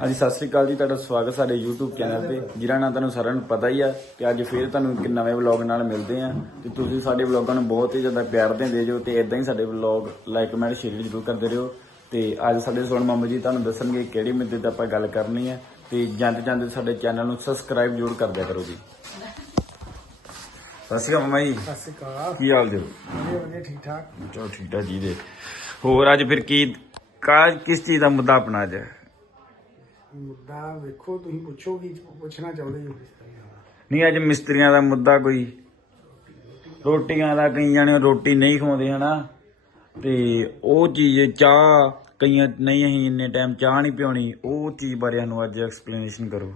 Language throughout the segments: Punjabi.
ਹਾਂਜੀ ਸਤਿ ਸ੍ਰੀ ਅਕਾਲ ਜੀ ਤੁਹਾਡਾ ਸਵਾਗਤ ਸਾਡੇ YouTube ਚੈਨਲ ਤੇ। ਜਿਹਨਾਂ ਨਾਲ ਤੁਹਾਨੂੰ ਸਾਰਿਆਂ ਨੂੰ ਪਤਾ ਹੀ ਆ ਕਿ ਅੱਜ ਫੇਰ ਤੁਹਾਨੂੰ ਇੱਕ ਨਵੇਂ ਵਲੌਗ ਨਾਲ ਮਿਲਦੇ ਆ। ਤੇ ਤੁਸੀਂ ਸਾਡੇ ਵਲੌਗਾਂ ਨੂੰ ਬਹੁਤ ਹੀ ਜ਼ਿਆਦਾ ਪਿਆਰ ਦਿੰਦੇ ਜੋ ਤੇ ਇਦਾਂ ਹੀ ਸਾਡੇ ਵਲੌਗ ਲਾਈਕ ਕਮੈਂਟ ਸ਼ੇਅਰ ਜ਼ਰੂਰ ਕਰਦੇ ਰਹੋ। ਤੇ ਅੱਜ ਸਾਡੇ ਸੋਨ ਮਾਮਾ ਜੀ ਤੁਹਾਨੂੰ ਦੱਸਣਗੇ ਕਿਹੜੀ ਮੁੱਦੇ ਤੇ ਆਪਾਂ ਗੱਲ ਕਰਨੀ ਹੈ ਤੇ ਜਾਂਦੇ ਜਾਂਦੇ ਸਾਡੇ ਚੈਨਲ ਨੂੰ ਸਬਸਕ੍ਰਾਈਬ ਜ਼ਰੂਰ ਕਰ ਦਿਆ ਕਰੋ ਜੀ। ਸਤਿ ਸ਼੍ਰੀ ਅਕਾਲ ਮਾਮਾ ਜੀ। ਸਤਿ ਸ਼੍ਰੀ ਅਕਾਲ। ਕੀ ਹਾਲ ਜੀ? ਵਧੀਆ ਵਧੀਆ ਠੀਕ ਠਾਕ। ਚਲੋ ਠੀਕ ਠਾਕ ਜੀ ਦੇ। ਹੋਰ ਅੱਜ ਫਿਰ ਕੀ ਕਾ ਕਿਸ ਚੀਜ਼ ਦਾ ਮੁੱਦਾ ਆਪਣਾ ਅੱਜ? ਮੁੱਦਾ ਵੇਖੋ ਤੁਸੀਂ ਪੁੱਛੋ ਕੀ ਪੁੱਛਣਾ ਚਾਹੁੰਦੇ ਹੋ ਨਹੀਂ ਅੱਜ ਮਿਸਤਰੀਆਂ ਦਾ ਮੁੱਦਾ ਕੋਈ। ਰੋਟੀਆਂ ਦਾ ਕਈ ਜਾਣੇ ਰੋਟੀ ਨਹੀਂ ਖਵਾਉਂਦੇ ਹਨਾ? ਤੇ ਉਹ ਚੀਜ਼ ਚਾਹ ਕਈਆਂ ਨਹੀਂ ਅਸੀਂ ਇੰਨੇ ਟਾਈਮ ਚਾਹ ਨਹੀਂ ਪਿਉਣੀ। ਉਹ ਚੀਜ਼ ਬਾਰੇ ਸਾਨੂੰ ਅੱਜ ਐਕਸਪਲੇਨੇਸ਼ਨ ਕਰੋ।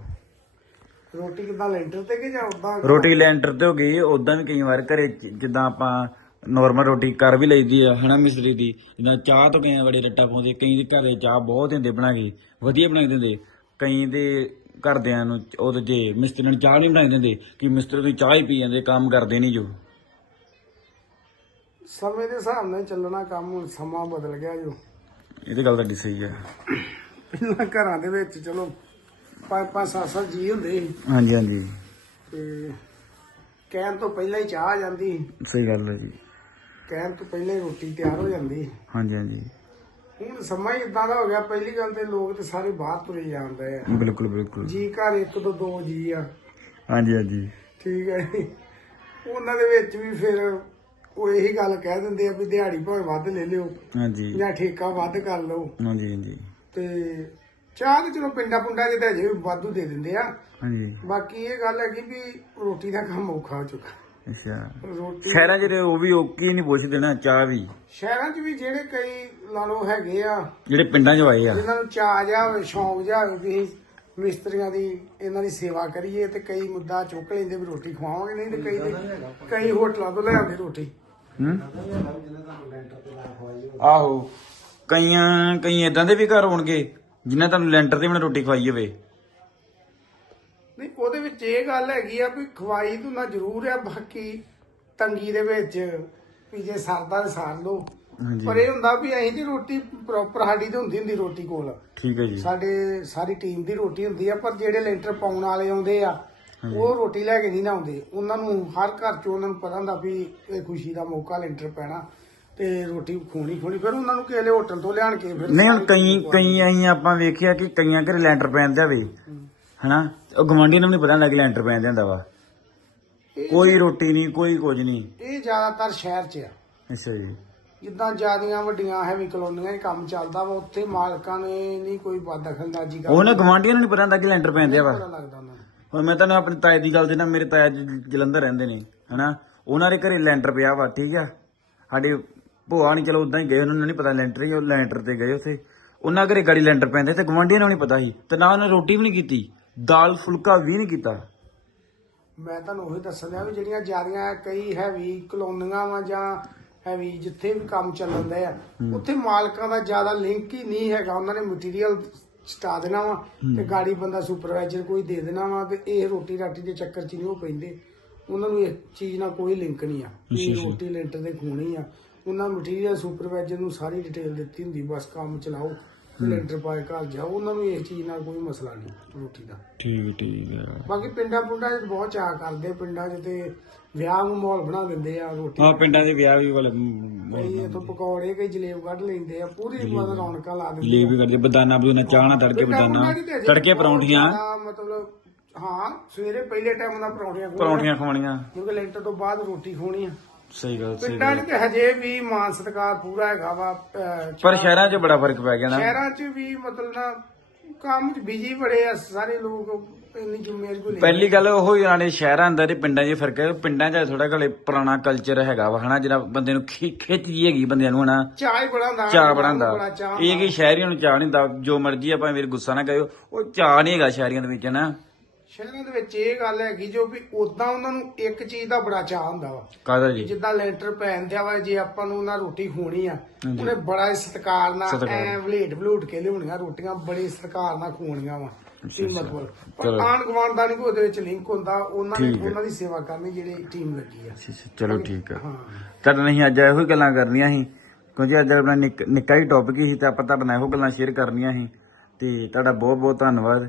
ਰੋਟੀ ਕਿੱਦਾਂ ਲੈਂਟਰ ਤੇ ਕਿ ਜਾਂ ਉਦਾਂ ਰੋਟੀ ਲੈਂਟਰ ਤੇ ਹੋ ਗਈ। ਉਦਾਂ ਵੀ ਕਈ ਵਾਰ ਘਰੇ ਜਿੱਦਾਂ ਆਪਾਂ ਨਾਰਮਲ ਰੋਟੀ ਕਰ ਵੀ ਲਈਦੀ ਆ ਹਨਾ ਮਿਸਤਰੀ ਦੀ। ਜਿੱਦਾਂ ਚਾਹ ਤੋਂ ਕਈ ਬੜੇ ਰੱਟਾ ਪਾਉਂਦੇ ਕਈ ਦੇ ਘਰੇ ਚਾਹ ਬਹੁਤ ਹੁੰਦੇ ਬਣਾ ਕੇ ਵਧੀਆ ਬਣਾ ਕੇ ਦਿੰਦੇ। ਕਈ ਦੇ ਘਰਦਿਆਂ ਨੂੰ ਉਹ ਜੇ ਮਿਸਤਰੀ ਨੂੰ ਚਾਹ ਨਹੀਂ ਬਣਾ ਕੇ ਦਿੰਦੇ ਕਿ ਮਿਸਤਰੀ ਦੀ ਚਾਹ ਹੀ ਪੀ ਜਾਂਦੇ ਕੰਮ ਕਰਦੇ ਨਹੀਂ ਜੋ। ਸਮੇਂ ਦੇ ਹਿਸਾਬ ਨਾਲ ਚੱਲਣਾ ਕੰਮ ਹੁਣ ਸਮਾਂ ਬਦਲ ਗਿਆ ਜੋ। ਇਹ ਤੇ ਗੱਲ ਤੁਹਾਡੀ ਸਹੀ ਹੈ। ਪਹਿਲਾਂ ਘਰਾਂ ਦੇ ਵਿੱਚ ਚਲੋ ਪੰਜ ਪੰਜ ਸੱਤ ਸੱਤ ਜੀ ਹੁੰਦੇ ਸੀ। ਹਾਂਜੀ ਹਾਂਜੀ। ਤੇ ਕਹਿਣ ਤੋਂ ਪਹਿਲਾਂ ਹੀ ਚਾਹ ਆ ਜਾਂਦੀ। ਸਹੀ ਗੱਲ ਹੈ ਜੀ। ਕਹਿਣ ਤੋਂ ਪਹਿਲਾਂ ਹੀ ਰੋਟੀ ਤਿਆਰ ਹੋ ਜਾਂਦੀ। ਹਾਂਜੀ ਹਾਂਜੀ। ਹੁਣ ਸਮਾਂ ਹੀ ਇਦਾਂ ਦਾ ਹੋ ਗਿਆ ਪਹਿਲੀ ਗੱਲ ਤੇ ਲੋਕ ਤੇ ਸਾਰੇ ਬਾਹਰ ਤੁਰੇ ਜਾਂਦੇ ਆ। ਬਿਲਕੁਲ ਬਿਲਕੁਲ। ਜੀ ਘਰ ਇੱਕ ਤੋਂ ਦੋ ਜੀ ਆ। ਹਾਂਜੀ ਹਾਂਜੀ। ਠੀਕ ਹੈ ਜੀ। ਉਹਨਾਂ ਦੇ ਵਿੱਚ ਵੀ ਫਿਰ ਉਹ ਇਹੀ ਗੱਲ ਕਹਿ ਦਿੰਦੇ ਆ ਵੀ ਦਿਹਾੜੀ ਭਾਵੇਂ ਵੱਧ ਲੈ ਲਿਓ ਹਾਂਜੀ। ਜਾਂ ਠੇਕਾ ਵੱਧ ਕਰ ਲਓ। ਹਾਂਜੀ ਹਾਂਜੀ। ਤੇ ਚਾਹ ਤੇ ਚਲੋ ਪਿੰਡਾਂ ਪੁੰਡਾਂ 'ਚ ਤਾਂ ਅਜੇ ਵੀ ਵਾਧੂ ਦੇ ਦਿੰਦੇ ਆ। ਹਾਂਜੀ। ਬਾਕੀ ਇਹ ਗੱਲ ਹੈਗੀ ਵੀ ਰੋਟੀ ਦਾ ਕੰਮ ਔਖਾ ਹੋ ਚੁੱਕਾ। ਅੱਛਾ। ਰੋਟੀ ਸ਼ਹਿਰਾਂ 'ਚ ਤੇ ਉਹ ਵੀ ਓਕੀ ਨਹੀਂ ਪੁੱਛਦੇ ਨਾ ਚਾਹ ਵੀ। ਸ਼ਹਿਰਾਂ 'ਚ ਵੀ ਜਿਹੜੇ ਕਈ ਲਾ ਲਓ ਹੈਗੇ ਆ ਜਿਹੜੇ ਪਿੰਡਾਂ 'ਚ ਆਏ ਆ। ਜਿਨ੍ਹਾਂ ਨੂੰ ਚਾਹ ਜਾ ਹੋਵੇ ਸ਼ੌਂਕ ਜਾ ਹੋਵੇ ਵੀ ਮਿਸਤਰੀਆਂ ਦੀ ਇਹਨਾਂ ਦੀ ਸੇਵਾ ਕਰੀਏ ਤੇ ਕਈ ਮੁੱਦਾ ਚੁੱਕ ਲੈਂਦੇ ਵੀ ਰੋਟੀ ਖਵਾਵਾਂਗੇ ਨਹੀਂ ਤੇ ਕਈ ਤੇ ਕਈ ਹੋਟਲਾਂ ਤੋਂ ਲੈ ਆਉਂਦੇ ਰੋਟੀ। ਹੂੰ? ਆਹੋ। ਕਈਆਂ ਕਈ ਇਦਾਂ ਦੇ ਵੀ ਘਰ ਹੋਣਗੇ ਜਿਨ੍ਹਾਂ ਤੁਹਾਨੂੰ ਲੈਂਟਰ ਤੇ ਵੀ ਨਾ ਰੋਟੀ ਖਵਾਈ ਹੋਵੇ। ਨਹੀਂ ਉਹਦੇ ਵਿੱਚ ਇਹ ਗੱਲ ਹੈਗੀ ਆ ਵੀ ਖਵਾਈ ਤੋਂ ਨਾ ਜ਼ਰੂਰ ਆ ਬਾਕੀ ਤੰਗੀ ਦੇ ਵਿੱਚ ਵੀ ਜੇ ਸਰਦਾ ਸਾਰ ਹਾਂਜੀ। ਪਰ ਇਹ ਹੁੰਦਾ ਵੀ ਅਸੀਂ ਦੀ ਰੋਟੀ ਪ੍ਰੋਪਰ ਸਾਡੀ ਤੇ ਹੁੰਦੀ ਹੁੰਦੀ ਰੋਟੀ ਕੋਲ। ਠੀਕ ਹੈ ਜੀ। ਸਾਡੇ ਸਾਰੀ ਟੀਮ ਦੀ ਰੋਟੀ ਹੁੰਦੀ ਆ ਪਰ ਜਿਹੜੇ ਲੈਂਟਰ ਪਾਉਣ ਵਾਲੇ ਆਉਂਦੇ ਆ ਉਹ ਰੋਟੀ ਲੈ ਕੇ ਨਹੀਂ ਨਾ ਆਉਂਦੇ। ਉਹਨਾਂ ਨੂੰ ਹਰ ਘਰ ਚ ਉਹਨਾਂ ਨੂੰ ਪਤਾ ਹੁੰਦਾ ਵੀ ਇਹ ਖੁਸ਼ੀ ਦਾ ਮੌਕਾ ਲੈਂਟਰ ਪੈਣਾ ਤੇ ਰੋਟੀ ਖੋਣੀ ਖੋਣੀ ਫਿਰ ਉਹਨਾਂ ਨੂੰ ਕਿਸੇ ਹੋਟਲ ਤੋਂ ਲਿਆਣ ਕੇ ਫਿਰ ਨਹੀਂ ਹੁਣ ਕਈ ਕਈ ਅਸੀਂ ਆਪਾਂ ਵੇਖਿਆ ਕਿ ਕਈਆਂ ਘਰੇ ਲੈਂਟਰ ਪੈਣ ਜਾਵੇ। ਹਨਾ? ਉਹ ਗਵਾਂਢੀ ਨੂੰ ਵੀ ਪਤਾ ਲੱਗ ਲੈਂਟਰ ਪੈਣ ਜਾਂਦਾ ਵਾ। ਇਹ- ਕੋਈ ਰੋਟੀ ਨਹੀਂ ਕੋਈ ਕੁਝ ਨਹੀਂ ਇਹ ਜ਼ਿਆਦਾਤਰ ਸ਼ਹਿਰ 'ਚ ਆ। ਅੱਛਾ ਜੀ। ਜਿੱਦਾਂ ਜਿਆਦੀਆਂ ਵੱਡੀਆਂ ਹੈਵੀ ਕਲੋਨੀਆਂ 'ਚ ਕੰਮ ਚੱਲਦਾ ਵਾ ਉੱਥੇ ਮਾਲਕਾਂ ਨੇ ਨਹੀਂ ਕੋਈ ਬਦ ਦਖਲਅੰਦਾਜ਼ੀ ਕਰ ਉਹਨੇ ਗਵਾਂਢੀਆਂ ਨੂੰ ਨਹੀਂ ਪਤਾ ਹੁੰਦਾ ਕਿ ਲੈਂਟਰ ਪੈਂਦੇ ਆ ਵਾ। ਲੱਗਦਾ ਉਹਨਾਂ ਨੂੰ। ਹੁਣ ਮੈਂ ਤੁਹਾਨੂੰ ਆਪਣੀ ਤਾਏ ਦੀ ਗੱਲ ਦੇ ਨਾ ਮੇਰੇ ਤਾਇਆ ਜੀ ਜਲੰਧਰ ਰਹਿੰਦੇ ਨੇ ਹਨਾ? ਉਹਨਾਂ ਦੇ ਘਰੇ ਲੈਂਟਰ ਪਿਆ ਵਾ ਠੀਕ ਆ? ਸਾਡੇ ਭੂਆ ਨਹੀਂ ਚਲੋ ਉਦਾਂ ਹੀ ਗਏ ਉਹਨਾਂ ਨੂੰ ਨਹੀਂ ਪਤਾ ਲੈਂਟਰ ਹੀ ਉਹ ਲੈਂਟਰ ਤੇ ਗਏ ਉੱਥੇ। ਉਹਨਾਂ ਘਰੇ ਗਾੜੀ ਲੈਂਟਰ ਪੈਂਦੇ ਤੇ ਗਵਾਂਢੀਆਂ ਨੂੰ ਨਹੀਂ ਪਤਾ ਸੀ ਤੇ ਨਾ ਉਹਨੇ ਰੋਟੀ ਵੀ ਨਹੀਂ ਕੀਤੀ। ਦਾਲ ਫੁਲਕਾ ਵੀ ਨਹੀਂ ਕੀਤਾ। ਮੈਂ ਤੁਹਾਨੂੰ ਉਹੀ ਦੱਸਣ ਦਿਆ ਵੀ ਜਿਹੜੀਆਂ ਜਿਆਦੀਆਂ ਕਈ ਹੈਵੀ ਕਲੋਨੀਆਂ ਵਾ ਜਾਂ ਹੈਵੀ ਜਿੱਥੇ ਵੀ ਕੰਮ ਚੱਲਣ ਦੇ ਆ ਉੱਥੇ ਮਾਲਕਾਂ ਦਾ ਜ਼ਿਆਦਾ ਲਿੰਕ ਹੀ ਨਹੀਂ ਹੈਗਾ। ਉਹਨਾਂ ਨੇ ਮਟੀਰੀਅਲ ਸਟਾ ਦੇਣਾ ਵਾ ਤੇ ਗਾੜੀ ਬੰਦਾ ਸੁਪਰਵਾਈਜ਼ਰ ਕੋਈ ਦੇ ਦੇਣਾ ਵਾ ਤੇ ਇਹ ਰੋਟੀ ਰਾਟੀ ਦੇ ਚੱਕਰ 'ਚ ਨਹੀਂ ਉਹ ਪੈਂਦੇ। ਉਹਨਾਂ ਨੂੰ ਇਸ ਚੀਜ਼ ਨਾਲ ਕੋਈ ਲਿੰਕ ਨਹੀਂ ਆ। ਵੀ ਰੋਟੀ ਲੈਂਟਰ ਤੇ ਖੋਣੀ ਆ। ਉਹਨਾਂ ਮਟੀਰੀਅਲ ਸੁਪਰਵਾਈਜ਼ਰ ਨੂੰ ਸਾਰੀ ਡਿਟੇਲ ਦਿੱਤੀ ਹੁੰਦੀ ਬਸ ਕੰਮ ਚਲਾਓ। ਲੈਂਟਰ ਪਾਏ ਘਰ ਜਾਓ ਉਹਨਾਂ ਨੂੰ ਇਸ ਚੀਜ਼ ਨਾਲ ਕੋਈ ਮਸਲਾ ਨਹੀਂ ਰੋਟੀ ਦਾ। ਠੀਕ ਠੀਕ ਹੈ। ਬਾਕੀ ਪਿੰਡਾਂ ਪੁੰਡਾਂ 'ਚ ਬਹੁਤ ਚਾਅ ਕਰਦੇ ਪਿੰਡਾਂ 'ਚ ਤੇ ਵਿਆਹ ਨੂੰ ਮਾਹੌਲ ਬਣਾ ਦਿੰਦੇ ਆ ਰੋਟੀ ਹਾਂ ਪਿੰਡਾਂ ਦੇ ਵਿਆਹ ਵੀ ਵਾਲੇ ਕਈ ਇਥੋਂ ਪਕੌੜੇ ਕਈ ਜਲੇਬ ਕੱਢ ਲੈਂਦੇ ਆ ਪੂਰੀ ਮਤਲਬ ਰੌਣਕਾਂ ਲਾ ਦਿੰਦੇ ਲੀਵ ਵੀ ਕਰਦੇ ਬਦਾਨਾ ਬਦੂਨਾ ਚਾਹਣਾ ਤੜਕੇ ਬਦਾਨਾ ਤੇ ਤੜਕੇ ਪਰੌਂਠੀਆਂ। ਮਤਲਬ ਹਾਂ ਸਵੇਰੇ ਪਹਿਲੇ ਟਾਈਮ ਦਾ ਪਰੌਂਠੀਆਂ ਪਰੌਂਠੀਆਂ ਖਵਾਉਣੀਆਂ। ਕਿਉਂਕਿ ਲੈਂਟਰ ਤੋਂ ਬਾਅਦ ਰੋਟੀ ਖੋਣੀ ਆ। ਸਹੀ ਗੱਲ ਸਹੀ ਪਿੰਡਾਂ 'ਚ ਤੇ ਹਜੇ ਵੀ ਮਾਨ ਸਤਿਕਾਰ ਪੂਰਾ ਹੈਗਾ ਵਾ ਅਹ, ਪਰ ਸ਼ਹਿਰਾਂ 'ਚ ਬੜਾ ਫ਼ਰਕ ਪੈ ਗਿਆ ਨਾ। ਸ਼ਹਿਰਾਂ 'ਚ ਵੀ ਮਤਲਬ ਨਾ ਕੰਮ 'ਚ ਬਿਜ਼ੀ ਬੜੇ ਆ ਸਾਰੇ ਲੋਕ ਇੰਨੀ ਜ਼ਿੰਮੇਵਾਰੀ ਕੋਈ ਲੈਂਦੇ ਪਹਿਲੀ ਗੱਲ ਉਹ ਹੀ ਆਣੇ ਸ਼ਹਿਰਾਂ ਅੰਦਰ ਤੇ ਪਿੰਡਾਂ 'ਚ ਫ਼ਰਕ ਹੈ। ਪਿੰਡਾਂ 'ਚ ਥੋੜਾ ਘਲੇ ਪੁਰਾਣਾ ਕਲਚਰ ਹੈਗਾ ਵਾ ਹਨਾ ਜਿਹੜਾ ਬੰਦੇ ਨੂੰ ਖਿ- ਖਿੱਚ ਜੀ ਹੈਗੀ ਬੰਦਿਆਂ ਨੂੰ ਹਨਾ। ਚਾਹ ਹੀ ਬੜਾ ਹੁੰਦਾ ਚਾਹ ਬਣਾਉਂਦਾ ਬੜਾ ਚਾਹ ਇਹ ਕਿ ਸ਼ਹਿਰੀਆਂ ਨੂੰ ਚਾਹ ਨਹੀਂ ਹੁੰਦਾ ਜੋ ਮਰਜ਼ੀ ਆਪਾਂ ਮੇਰੇ ਗੁੱਸਾ ਨਾ ਕਰਿਓ ਉਹ ਚਾਹ ਨਹੀਂ ਹੈਗਾ ਸ਼ਹਿਰੀਆਂ ਦੇ ਵਿੱਚ ਨਾ ਸ਼ਹਿਰਾਂ ਦੇ ਵਿੱਚ ਇਹ ਗੱਲ ਹੈਗੀ ਜੋ ਵੀ ਉਦਾਂ ਉਹਨਾਂ ਨੂੰ ਇੱਕ ਚੀਜ਼ ਦਾ ਬੜਾ ਚਾਹ ਹੁੰਦਾ ਵਾ। ਕਾਹਦਾ ਜੀ? ਜਿੱਦਾਂ ਲੈਂਟਰ ਪੈਣ ਦਿਆ ਵਾ ਜੇ ਆਪਾਂ ਨੂੰ ਨਾ ਰੋਟੀ ਖੋਣੀ ਆ ਉਹਨੇ ਬੜਾ ਹੀ ਸਤਿਕਾਰ ਨਾਲ। ਐ ਵਲੇਟ ਵਲੂਟ ਕੇ ਲਿਆਉਣੀਆਂ ਰੋਟੀਆਂ ਬੜੀ ਸਤਿਕਾਰ ਨਾਲ ਖੋਣੀਆਂ ਵਾ ਇਹ ਮਤਲਬ ਪਰ। ਆਣ ਗਵਾਣ ਦਾ ਨਹੀਂ ਕੋਈ ਉਹਦੇ ਵਿੱਚ ਲਿੰਕ ਹੁੰਦਾ ਉਹਨਾਂ ਨੇ। ਉਹਨਾਂ ਦੀ ਸੇਵਾ ਕਰਨੀ ਜਿਹੜੀ ਟੀਮ ਲੱਗੀ ਆ। ਚਲੋ ਠੀਕ ਆ। ਹਾਂ। ਤੁਹਾਡੇ ਨਾਲ ਅਸੀਂ ਅੱਜ ਇਹੋ ਹੀ ਗੱਲਾਂ ਕਰਨੀਆਂ ਸੀ ਕਿਉਂਕਿ ਅੱਜ ਆਪਣਾ ਨਿੱਕ- ਹੀ ਟੌਪਿਕ ਹੀ ਤੇ ਆਪਾਂ ਤੁਹਾਡੇ ਨਾਲ ਇਹੋ ਗੱਲਾਂ ਸ਼ੇਅਰ ਕਰਨੀਆਂ ਸੀ ਤੇ ਤੁਹਾਡਾ ਬਹੁਤ ਬਹੁਤ ਧੰਨਵਾਦ।